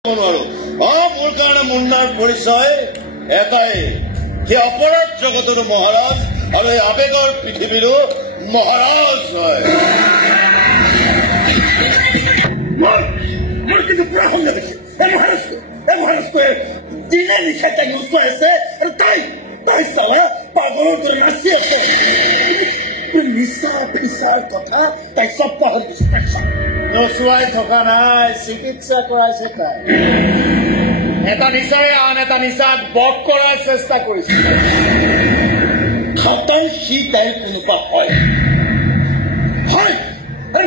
মোৰ কাৰণে মুন্নাৰ পৰিচয় এটাই, সি অপৰাধ জগতৰ মহাৰাজ আৰু এই আবেগৰ পৃথিৱীৰো মহাৰাজ হয়। মোৰ কিন্তু পুৰা সন্দেহ দেখি মহাৰাজটোৱে দিনে নিশা তাক নোচোৱাই আছে আৰু তাই চালা পাগলৰ দৰে নাচি আছে। নিচা ফিচাৰ কথা তাই চব পাহৰি নোচোৱাই থকা নাই, চিকিৎসা কৰাইছে তাই। এটা নিচাৰে আন এটা নিচাক বধ কৰাৰ চেষ্টা কৰিছে। খাতাই সি তাইৰ কোনোবা হয়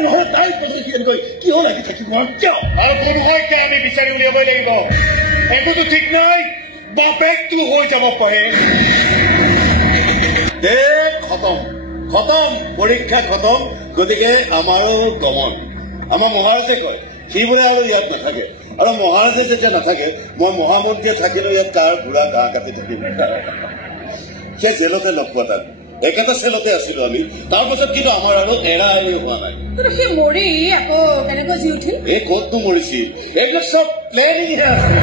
নহলে তাই এনেকৈ কিয় লাগি থাকিব কিয়? আৰু কোন হয় আমি বিচাৰি উলিয়াবই লাগিব। একোতো ঠিক নাই, বাপেকটো হৈ যাব পাৰে। খতম পৰীক্ষা খতম। গতিকে আমাৰো গমন। আমাৰ মহাৰাজে কয় সি বোলে আৰু ইয়াত নাথাকে, আৰু মহাৰাজে যেতিয়া নাথাকে মই মহামন্ত্ৰীয়ে থাকিলেও ইয়াত কাৰ ঘোঁৰা ঘাঁহ কাটি থাকিম। সেই জেলতে লগ পোৱা তাক, একেটা চেলতে আছিলো আমি। তাৰ পাছত কিন্তু আমাৰ আৰু এৰা এৰি হোৱা নাই। এই ক'তনো মৰিছিল, এইবিলাক চব প্লেনিংহে আছিল।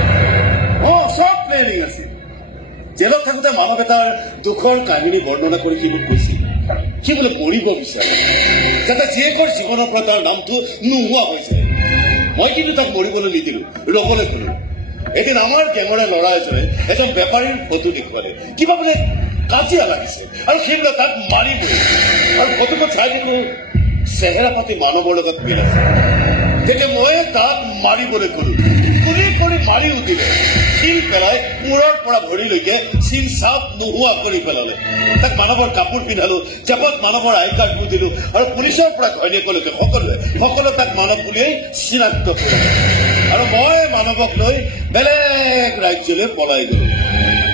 চব প্লেনিং আছিল। জেলত থাকোতে মানৱ এটাৰ দুখৰ কাহিনী বৰ্ণনা কৰি সি মোক কৈছিল সি বোলে মৰিব বিচাৰে, যাতে জীয়েকৰ জীৱনৰ পৰা তাৰ নামটো নোহোৱা হৈছে। মই কিন্তু তাক মৰিবলৈ নিদিলো, ৰবলৈ কলো। এদিন আমাৰ গেঙৰে ল'ৰা এজনে এজন বেপাৰীৰ ফটো দেখুৱালে, কিবা বোলে কাজিয়া লাগিছে আৰু সি বোলে তাক মাৰিব। আৰু ফটোখন চাই দিলো চেহেৰা পাতি মানৱৰ লগত মিল আছে। তেতিয়া মই তাক মাৰিবলৈ কলো, কৰি মাৰিও দিলে। শিল পেলাই মূৰৰ পৰা ভৰিলৈকে শিল চাপ নোহোৱা কৰি পেলালে। তাক মানৱৰ কাপোৰ পিন্ধালো, জাপত মানৱৰ আই কাৰ্ডবোৰ দিলো, আৰু পুলিচৰ পৰা ঘৈণীয়েকলৈকে সকলোৱে তাক মানৱ বুলিয়েই চিনাক্ত কৰিলে। আৰু মই মানৱক লৈ বেলেগ ৰাজ্যলৈ পলাই গলো।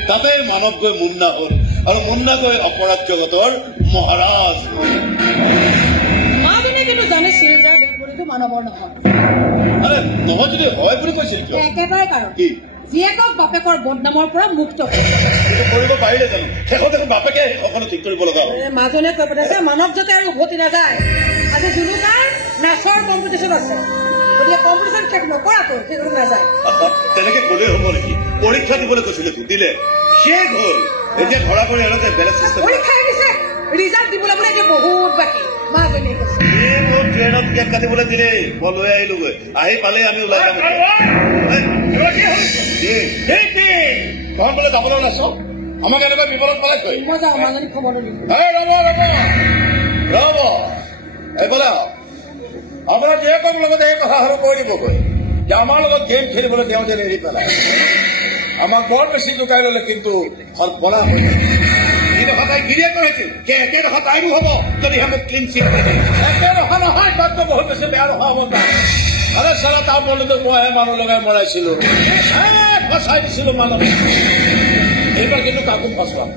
তাতে মানৱ গৈ মুন্না হল, আৰু মুন্না গৈ অপৰাধ জগতৰ মহাৰাজ হল। মানৱৰ নহয় যদি হয় বুলি কৈছিল একেবাৰে কাৰণ জীয়েকক বাপেকৰ বদনামৰ পৰা মুক্ত কৰিব পাৰিলে জানো? শেষত দেখোন বাপেকে সকলো ঠিক কৰিব লগা মাজনে কৈ পঠাইছে মানৱ যাতে আৰু উভতি নাযায়। আজি জুলুকাৰ নাচৰ কম্পিটিশ্যন আছে, গতিকে কম্পিটিশ্যন শেষ নকৰাটো সেইবোৰ নাযায়। তেনেকে গলেই হ'ব নেকি? পৰীক্ষা দিবলৈ কৈছিলে দিলে, শেষ হল। এতিয়া ধৰা কৰি আনতে বেলেগ চিষ্টেম পৰীক্ষাই দিছে, ৰিজাল্ট দিবলৈ বোলে এতিয়া বহুত বাকী। ট্ৰেইনত টিকেট কাটিবলৈ দিলে, মই লৈ আহিলোগৈ। আহি পালে আমি ওলাই যাম। তহঁত বোলে যাবলৈ ওলাইছ, আমাক এনেকৈ বিপদত পেলাইছে। মই যাওঁ, মাজনী খবৰ ৰব এইফালে আপোনাৰ জীয়েকৰ লগত এই কথাষাৰো কৈ দিবগৈ যে আমাৰ লগত গেম খেলিবলৈ তেওঁ যেন এৰি পেলাই আমাক বৰ বেছি লুকাই ললে, কিন্তু বলা তাই গিৰিয়ে কৈছিল যে একেডোখৰ তাইৰো হব যদি আমাক ক্লিন চিট থাকে। একেডোখৰ নহয়, তাতকৈ বহুত বেছি বেয়া ৰখা হ'ব। আৰে চালা তাৰ বলতো মইহে মানুহ লগাই মৰাইছিলো, ফচাই দিছিলো মানুহ। এইবাৰ কিন্তু কাকো ফচোৱাত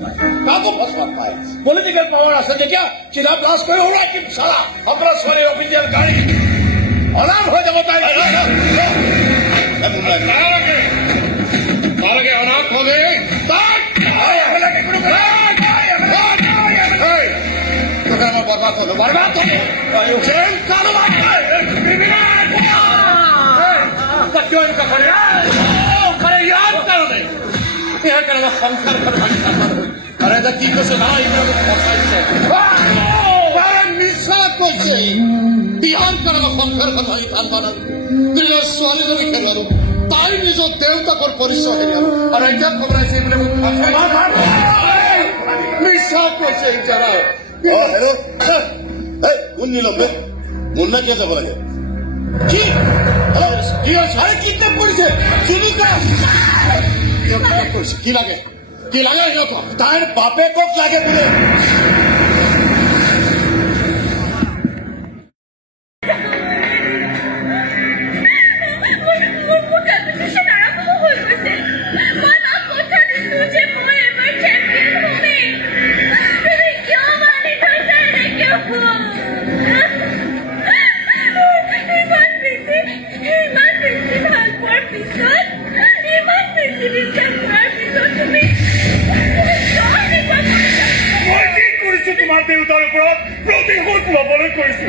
নাই। পলিটিকেল পাৱাৰ আছে যেতিয়া চিধা ব্লাষ্ট কৰি উৰাই দিম। চালা আপোনাৰ ছোৱালীৰ অফিচিয়েল গাড়ী অনাম হৈ যাব। তাই অনাথ হবে बर्बाद हो संसार কি কৈছে বিহার করা সংসারখন নিজৰ ছোৱালীজনী খেলালো, তাই নিজৰ দেউতাকৰ পৰিচয় হেৰিয়ালো, আৰু এতিয়া খবৰাইছে বোলে মিছা কৈছে। হেল্ল' কোন নিলম্বে মুন্না কিয় যাব লাগে? কিডনেপ কৰিছে, কি লাগে সিহঁতক? তাইৰ বাপেকক লাগে বোলে। তোমাৰ দেউতাৰ ওপৰত প্ৰতিশোধ ল'বলৈ কৈছে।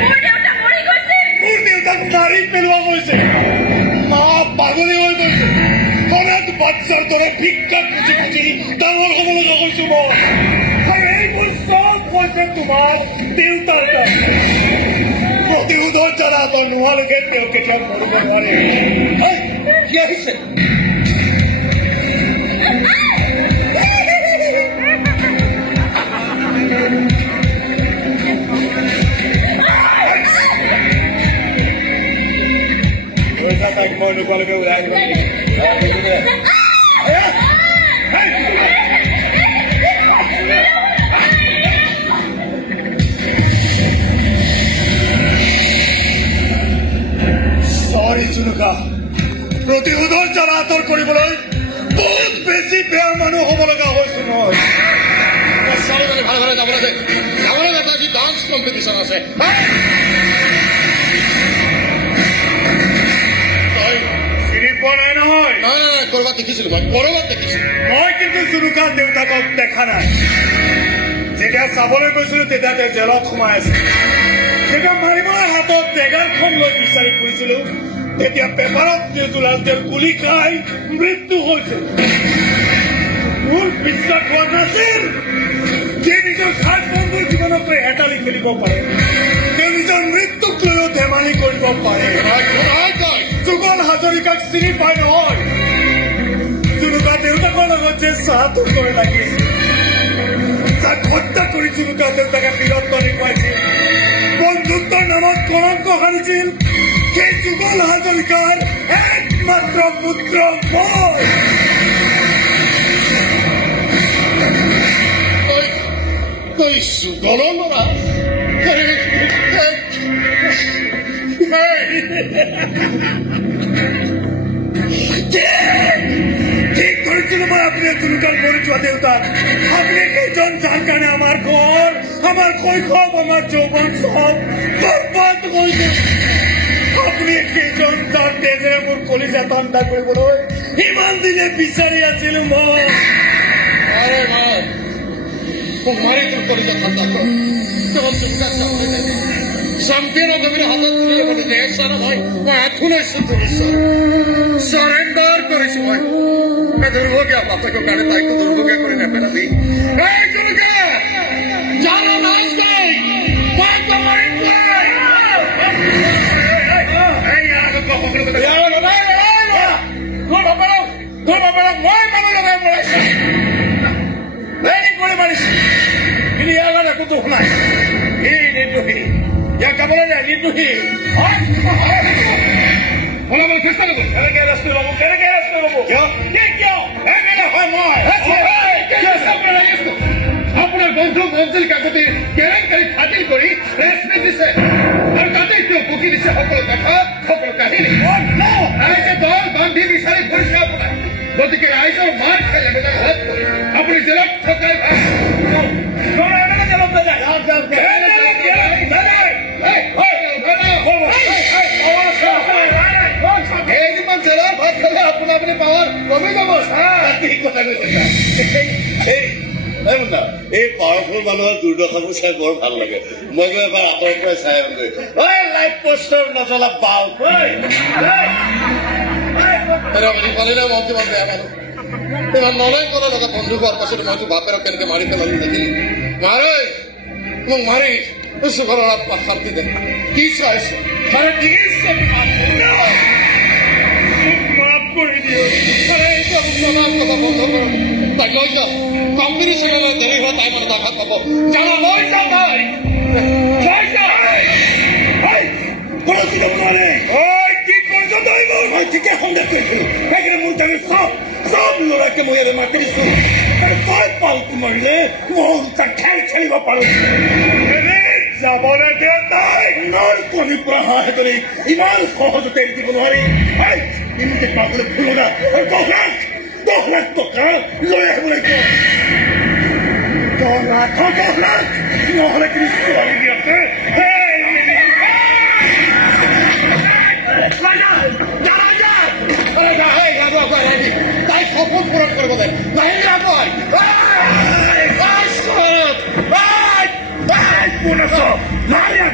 মোৰ দেউতাক মাৰি পেলোৱা হৈছে। দৰে ভিক্ষা খুজি খুজি ডাঙৰ হ'বলৈ গৈছো মই আৰু এইবোৰ চব হৈছে তোমাৰ দেউতাৰ প্ৰতিশোধৰ দ্বাৰা তই নোহোৱালৈকে তেওঁ কেতিয়াও মৰিব নোৱাৰে কি আহিছে মই নোপোৱালৈকে ওলাই আহিব চৰি জুনুকা প্ৰতিশোধৰ দ্বাৰা আঁতৰ কৰিবলৈ বহুত বেছি বেয়া মানুহ হ'ব লগা হৈছো মই ছোৱালীজনী ভালে ভালে যাব লাগে ডাঙৰ এটা যি ডান্স কম্পিটিশ্যন আছে কৰবাত দেখিছিলো মই কিন্তু জুনুকাৰ দেউতাকক দেখা নাই যেতিয়া চাবলৈ গৈছিলো তেতিয়া তেওঁ জেলত সোমাই আছিল যেতিয়া মাৰিবলৈ হাতত ডেগাৰখন লৈ বিচাৰি ফুৰিছিলো তেতিয়া পেপাৰত তেওঁ গুলী খাই মৃত্যু হৈছিল মোৰ বিশ্বাস হোৱা নাছিল যে নিজৰ খাস বন্ধুৰ জীৱনত হেতালি খেলিব পাৰে তেওঁ নিজৰ মৃত্যুক লৈও ধেমালি কৰিব পাৰে যুগল হাজৰিকাক চিনি পাই নহয় জুনুকা দেউতাকৰ লগত যে চাহটো কৰি লাগিছিল তাক হত্যা কৰি জুনুকা দেউতাকে বীৰত্ব দেখুৱাইছিল বন্ধুত্বৰ নামত কলংক সানিছিল সেই যুগল হাজৰিকাৰ একমাত্ৰ পুত্ৰ তই যুগলৰ ল'ৰা ঠিক কৰেছিলো মই আপনি জুনুকাৰ মৰে যোৱা দেউতাক আপনি কেজন যাৰ কাৰণে আমাৰ ঘৰ আমাৰ কৈশব আমাৰ যৌবন সব বৰবাদ হয়েছে আপনি কেজন যাৰ তেজেৰে মোৰ কলিজা ঠাণ্ডা কৰিবলৈ ইমান দিনে বিচাৰি আছিলো মই মাৰি তোৰ কলিজা ঠাণ্ডা কৰ Sampiero che mi ha dato io con te, sarà mai, ma tu ne sei tu, surrender per i suoi. E devo che ha fatto che bene dai, tu devo che con ne appena lì. Ehi, tu che? Già nice guy. Quanto mai play? Ehi, ora che come quello che ya no vai. Come però, mai ma non lo vedo adesso. Vedi come va lì. Quindi allora tutto mai. Ya cabrón de allí tú y hola me está loco ¿qué quieres tú loco? ¿Qué quieres tú loco? ¿Yo? ¿Qué yo? ¡Me la fue mal! ¿Qué es eso que le esto? আপনার বন্ধু মঞ্জিল কাকতি কেলেংকাৰী ফাটিল কৰি press meat দিছে আৰু তাতে তেওঁ বুকি দিছে সকলো কথা সকলো কাহিনী ৰাইজে দল বান্ধি বিচাৰি ফুৰিছে আপোনাৰ গতিকে ৰাইজৰ মাৰ খাই আপুনি জেলত থকাই अपने पावर कमी যাব ঠিক কথা কৈছে এই পাৱাৰফুল মানুহৰ দুৰ্দশাবোৰ চাই বৰ ভাল লাগে মই এবাৰ আঁতৰৰ পৰা চাই লাইভ পোষ্টাৰ নচলা পাও নলয় কৰা লগা বন্ধু হোৱাৰ পাছত মইতো বাপেৰক কেনেকে মাৰি পেলালো দেখিলি মাৰে মোক মাৰি ঘৰৰ শান্তি দে কি চাইছো করে দিও আরে সব সমাজ কথা বন্ধ করো তাই লই যাও কম্পিটিশনে দেরি হয় তাই মানে দেখা পাবো জানো লই যাও তাই লই যাও এই কোন কিছু মানে ওই কি করছো তুই ওই ঠিক এখন দেখছিস এখানে মুতাকে সব লড়াকে মইরে মারতেছ আরে কয় পাল তোমারে মোহনটা খেলিব পারো যাবনে দে তাই নর কোনি প্রহার করে ইমান সহজতে দিব নয় এই ইনকে পাগল ভুলো না আর 10 লাখ টাকা লয়ে হলে তো 10 লাখ নহলে কি সরি দিতে এই তাই সপোন পূরণ করবো তাই রাখবই পুনঃ নারিয়া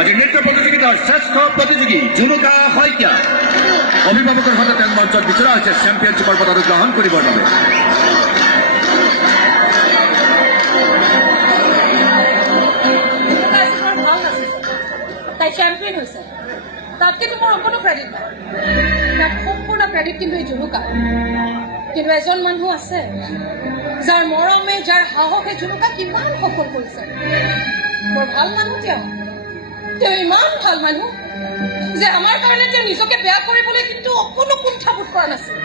আজি নৃত্য প্ৰতিযোগিতাৰ শ্ৰেষ্ঠ প্ৰতিযোগী জুনুকা শইকীয়া অভিভাৱকৰ সৈতে তেওঁ মঞ্চত বিচৰা হৈছে চেম্পিয়নশ্বিপৰ পদক গ্ৰহণ কৰিবৰ বাবে। তাই চেম্পিয়ন হৈছে, তাত কিন্তু মোৰ অকণো ক্ৰেডিট নাই, তাত সম্পূৰ্ণ ক্ৰেডিট কিন্তু এই জুনুকা। কিন্তু এজন মানুহ আছে যাৰ মৰমে, যাৰ সাহসে জুনুকা কিমান সফল কৰিছে। বৰ ভাল মানুহ তেওঁ ইমান ভাল মানুহ যে আমাৰ কাৰণে তেওঁ নিজকে বেয়া কৰিবলৈ কিন্তু অকণো কুণ্ঠাবোধ কৰা নাছিল।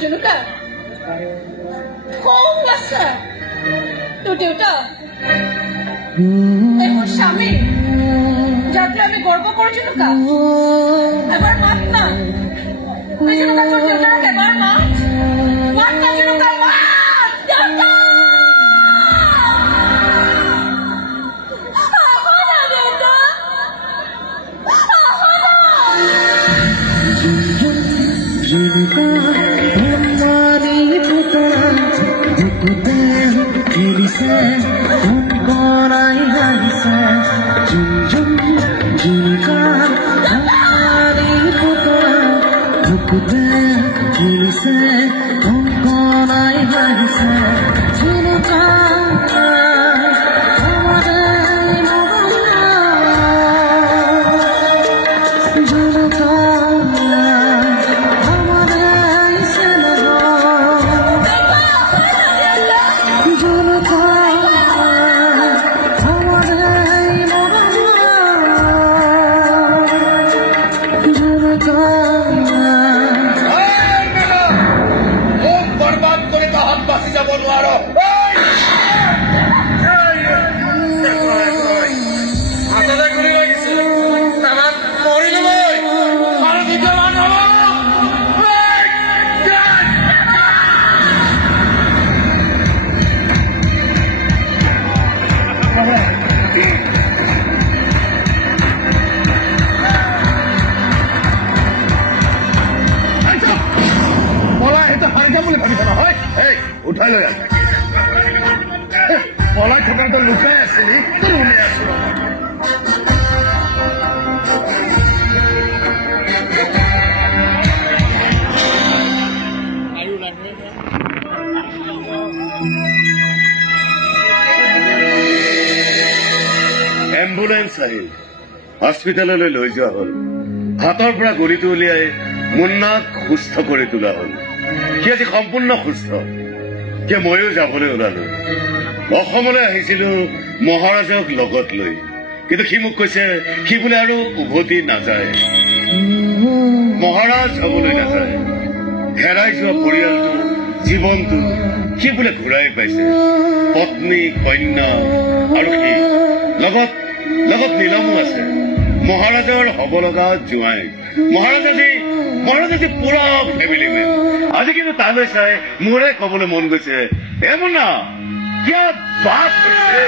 জুনুকা কম আছে তোৰ দেউতা, মোৰ স্বামী, যাৰ পৰা আমি গৰ্ব কৰোঁ। জুনুকা এবাৰ মাত না, জুনুকা তোৰ দেউতাক এবাৰ মাত না, জুনুকা মাত দেউতা। চাহিল হস্পিটেললৈ লৈ যোৱা হ'ল। হাতৰ পৰা গুলিটো উলিয়াই মুন্নাক সুস্থ কৰি তোলা হ'ল। সি আজি সম্পূৰ্ণ সুস্থ। এতিয়া ময়ো যাবলৈ ওলালো। অসমলৈ আহিছিলো মহাৰাজক লগত লৈ, কিন্তু সি মোক কৈছে সি বোলে আৰু উভতি নাযায়, মহাৰাজ হবলৈ নাযায়। হেৰাই যোৱা পৰিয়ালটো, জীৱনটো সি বোলে ঘূৰাই পাইছে। পত্নী, কন্যা আৰু সি লগত লগত নীলমো আছে, মহাৰাজৰ হব লগা জোঁৱাই। মহাৰাজ আজি পুৰা ফেমিলি মেন। আজি কিন্তু তালৈ চাই মোৰে কবলৈ মন গৈছে, এ মুন্না কিয় বাত হৈছে।